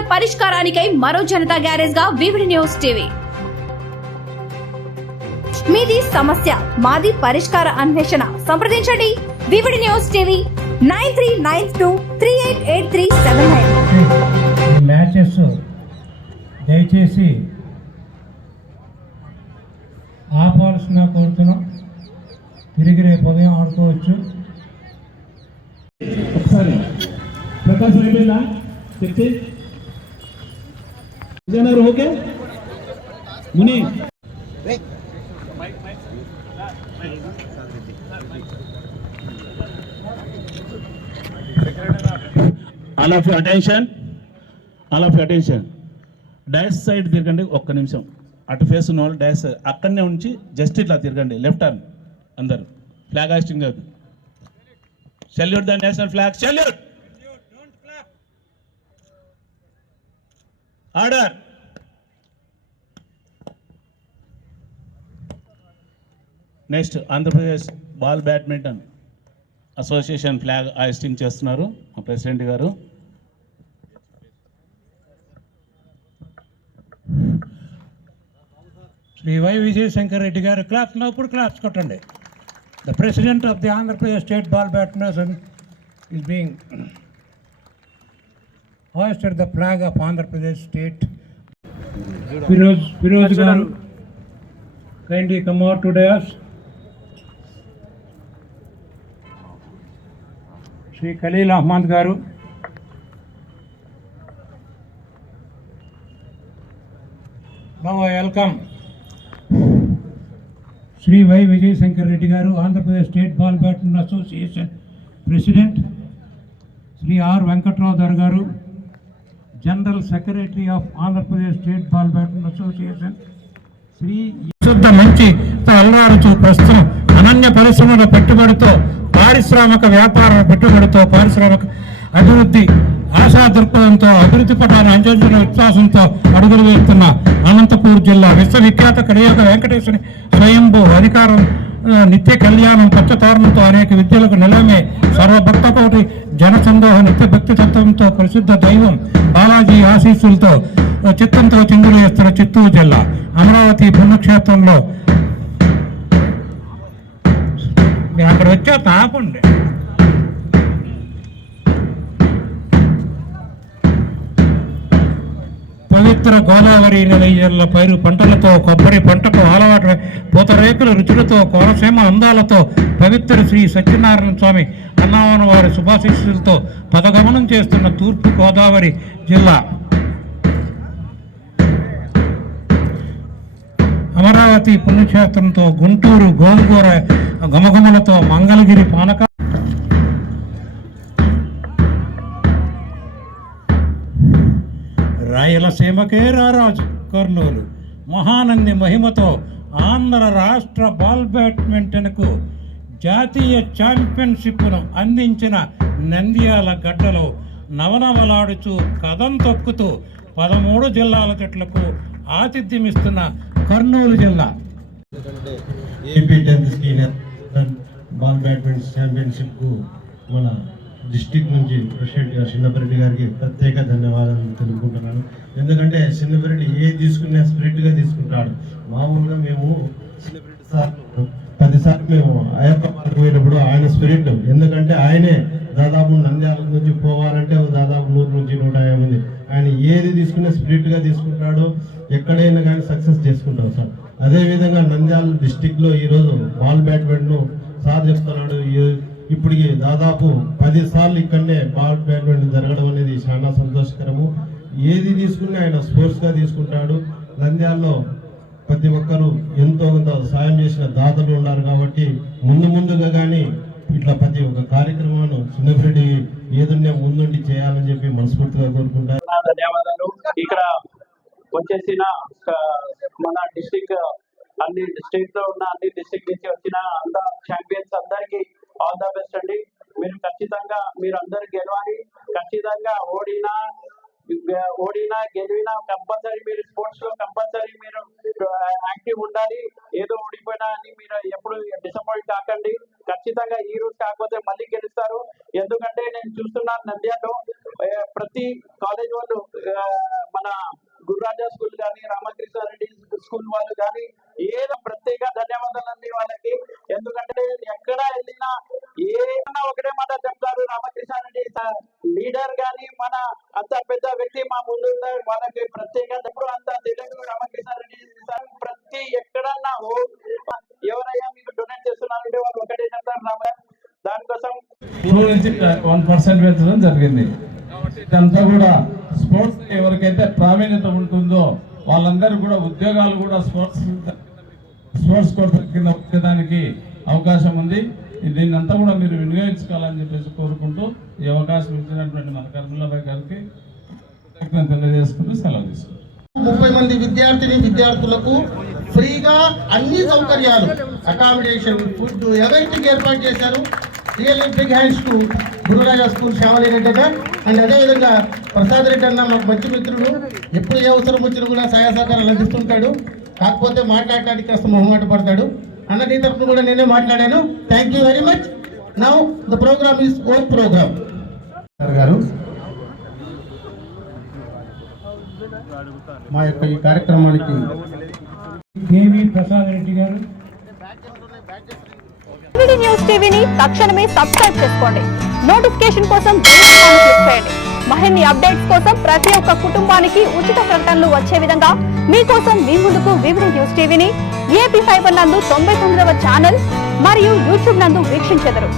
సమస్యల పరిష్కారానికై మరో జనతా గ్యారేజ్ గా వివిడి న్యూస్ టీవీ. మీది సమస్య మాది పరిష్కార అన్వేషణ. సంప్రదించండి వివిడి న్యూస్ టీవీ 9392388379. మ్యాచెస్ దయచేసి ఆపాల్సిన కోరుతున్నాం. తిరిగి రేపు ఉదయం ఆడుకోవచ్చు. ఒకసారి ప్రకాశం అయిపోయిందా చెప్తే Vizianagaram okay Muni all of attention dash side తిరగండి. ఒక్క నిమిషం అటు ఫేస్ ఉన్న వాళ్ళు డాష్ అక్కడనే ఉంచి జస్ట్ ఇట్లా తిరగండి. లెఫ్ట్ టర్న్ అందరు. ఫ్లాగ్ హాస్టింగ్ కాదు. Salute the national flag. Salute. Order. Next Andhra Pradesh ball badminton association flag hoisting చేస్తున్నారు మా ప్రెసిడెంట్ గారు. శ్రీ వై విజయశంకర్ రెడ్డి గారు క్లాప్స్ నప్పుడు క్లాప్స్ కొట్టండి. The president of the Andhra Pradesh state ball badminton is being hoisted the flag of Andhra Pradesh state. Firoz garu, kindly come out to dais. Shri Khalil Ahmad garu, now I welcome Shri Y. Vijay Shankar Reddy garu, Andhra Pradesh State Ball Badminton Association President. Shri R. Venkatrao Dargaru, General Secretary of Andhra Pradesh State Ball Badminton Association. Shri Yusuf Manchi Alvaruchu ప్రస్తుతం అనన్య పరిశ్రమల పెట్టుబడితో పారిశ్రామిక వ్యాపార పెట్టుబడితో పారిశ్రామిక అభివృద్ధి ఆశా దృక్పథంతో అభివృద్ధి పటాన్ని అంచెంచిన విశ్వాసంతో అడుగులు వేస్తున్న అనంతపూర్ జిల్లా విశ్వవిఖ్యాత కలియుగ వెంకటేశ్వరి స్వయంభూ అధికారం నిత్య కళ్యాణం పచ్చతోరణంతో అనేక విద్యలకు నిలమే సర్వభక్తకోటి జనసందోహ నిత్య భక్తి తత్వంతో ప్రసిద్ధ దైవం బాలాజీ ఆశీస్సులతో చిత్తంతో చిందులు వేస్తున్న చిత్తూరు జిల్లా అమరావతి పుణ్యక్షేత్రంలో అక్కడ వచ్చా తాపండి. పవిత్ర గోదావరి నిలయల పైరు పంటలతో కొబ్బరి పంటకు అలవాటు పూతరేకుల రుచులతో కోనసీమ అందాలతో పవిత్ర శ్రీ సత్యనారాయణ స్వామి అన్నవరం వారి శుభాశీస్సులతో పదగమనం చేస్తున్న తూర్పు గోదావరి జిల్లా అమరావతి పుణ్యక్షేత్రంతో గుంటూరు గోంగూర గమగములతో మంగళగిరి పానక రాయలసీమకే రారాజు కర్నూలు మహానంది మహిమతో ఆంధ్ర రాష్ట్ర బాల్ బ్యాడ్మింటన్కు జాతీయ ఛాంపియన్షిప్ను అందించిన నంద్యాల గడ్డలో నవనవలాడుచూ కదం తొక్కుతూ 13 జిల్లాల జట్లకు ఆతిథ్యమిస్తున్న కర్నూలు జిల్లా. AP 10th senior ball badminton ఛాంపియన్షిప్కు మన డిస్టిక్ నుంచి ప్రెసిడెంట్ చిన్నపరెడ్డి గారికి ప్రత్యేక ధన్యవాదాలు తెలుపుకుంటున్నాను. ఎందుకంటే చిన్నపరెడ్డి ఏది తీసుకునే స్పిరిట్గా తీసుకుంటాడు. మామూలుగా మేము చిన్నపరెడ్డి సార్ 10 సార్లు మేము అయ్యప్ప పాలకు పోయినప్పుడు ఆయన స్పిరిట్, ఎందుకంటే ఆయనే దాదాపు నంద్యాల నుంచి పోవాలంటే దాదాపు 100 నుంచి 150 మంది. ఆయన ఏది తీసుకునే స్పిరిట్గా తీసుకుంటాడో ఎక్కడైనా కానీ సక్సెస్ చేసుకుంటాం సార్. అదేవిధంగా నంద్యాల డిస్టిక్లో ఈరోజు బాల్ బ్యాడ్మింటన్ సార్ చెప్తున్నాడు. ఇప్పటికి దాదాపు 10 సార్లు ఇక్కడనే బాల్ బ్యాడ్మింటన్ జరగడం అనేది చాలా సంతోషకరము. ఏది తీసుకుని ఆయన స్పోర్ట్స్గా తీసుకుంటాడు. నంద్యాలలో ప్రతి ఒక్కరూ ఎంతో కొంత సాయం చేసిన దాతలు ఉన్నారు కాబట్టి ముందుగా కానీ ఇట్లా ప్రతి ఒక్క కార్యక్రమాన్ని చిన్నపరెడ్డి ఏదున్నా ముందుండి చేయాలని చెప్పి మనస్ఫూర్తిగా కోరుకుంటారు. ధన్యవాదాలు. ఇక్కడ వచ్చేసిన మన డిస్టిక్ అన్ని డిస్ట్రిక్ట్ లో ఉన్న అన్ని డిస్ట్రిక్ట్ నుంచి వచ్చిన అంతా ఛాంపియన్స్ అందరికీ ఆల్ ద బెస్ట్ అండి. మీరు ఖచ్చితంగా మీరు అందరు గెలవాలి. ఖచ్చితంగా ఓడినా గెలివినా కంపల్సరీ మీరు స్పోర్ట్స్ లో కంపల్సరీ మీరు యాక్టివ్ ఉండాలి. ఏదో ఓడిపోయినా అని మీరు ఎప్పుడు డిసప్పాయింట్ కాకండి. ఖచ్చితంగా ఈ రోజు కాకపోతే మళ్ళీ గెలుస్తారు. ఎందుకంటే నేను చూస్తున్నాను నంద్యాలలో ప్రతి కాలేజ్ వాళ్ళు మన గురురాజా స్కూల్ కానీ రామకృష్ణారెడ్డి స్కూల్ వాళ్ళు కానీ ఏదో ప్రత్యేక ధన్యవాదాలండి వాళ్ళకి. ఎందుకంటే ఎక్కడ వెళ్ళినా ఏదన్నా ఒకటే మాట చెప్తారు, రామకృష్ణారెడ్డి లీడర్ కానీ మన అంత పెద్ద వ్యక్తి మా ముందు ఉన్నారు, వాళ్ళకి ప్రత్యేక ఎప్పుడు అంత తెలుగు రామకృష్ణారెడ్డి సార్ ప్రతి ఎక్కడన్నా ఎవరైనా మీకు డొనేట్ చేస్తున్నారంటే వాళ్ళు ఒకటే చెప్తారు దానికోసం 2 నుంచి 1% పెంచడం జరిగింది. ఇదంతా కూడా స్పోర్ట్స్ ఎవరికైతే ప్రావీణ్యత ఉంటుందో వాళ్ళందరూ కూడా ఉద్యోగాలు కూడా స్పోర్ట్స్ కోర్స్ కింద వచ్చేదానికి అవకాశం ఉంది. దీన్ని అంతా కూడా మీరు వినియోగించుకోవాలని చెప్పేసి కోరుకుంటూ ఈ అవకాశం ఇచ్చినటువంటి మన కర్మలాబాయ్ గారికి తెలియజేసుకుంటూ సెలవు తీసుకుంటాం. 30 మంది విద్యార్థులకు ఫ్రీగా అన్ని సౌకర్యాలు, అకామిడేషన్, ఫుడ్, ఎవరికి ఏర్పాటు చేశారు. Really big hands to Gururaja school Shyamali Reddy గారు. అండ్ అదేవిధంగా ప్రసాద్ రెడ్డి అన్న మాకు మంచి మిత్రుడు, ఎప్పుడు ఏ అవసరం వచ్చినా కూడా సహాయ సహకారాలు అందిస్తుంటాడు. కాకపోతే మాట్లాడటానికి కాస్త మొహమాట పడతాడు. అన్న నీ తరఫున కూడా నేనే మాట్లాడాను. Thank you very much. Now the programme is on programme గారు మా యొక్క ఈ కార్యక్రమానికి కేవీ ప్రసాద్ రెడ్డి గారు. వివిడి న్యూస్ టీవీని తక్షణమే సబ్స్క్రైబ్ చేసుకోండి. నోటిఫికేషన్ కోసం బెల్ ఐకాన్ క్లిక్ చేయండి. మరిన్ని అప్డేట్స్ కోసం ప్రతి ఒక్క కుటుంబానికి ఉచిత ప్రకటనలు వచ్చే విధంగా మీకోసం మీ ముందుకు వివిడి న్యూస్ టీవీని ఏపీ ఫైబర్ నందు 99వ ఛానల్ మరియు యూట్యూబ్ నందు వీక్షించెదరు.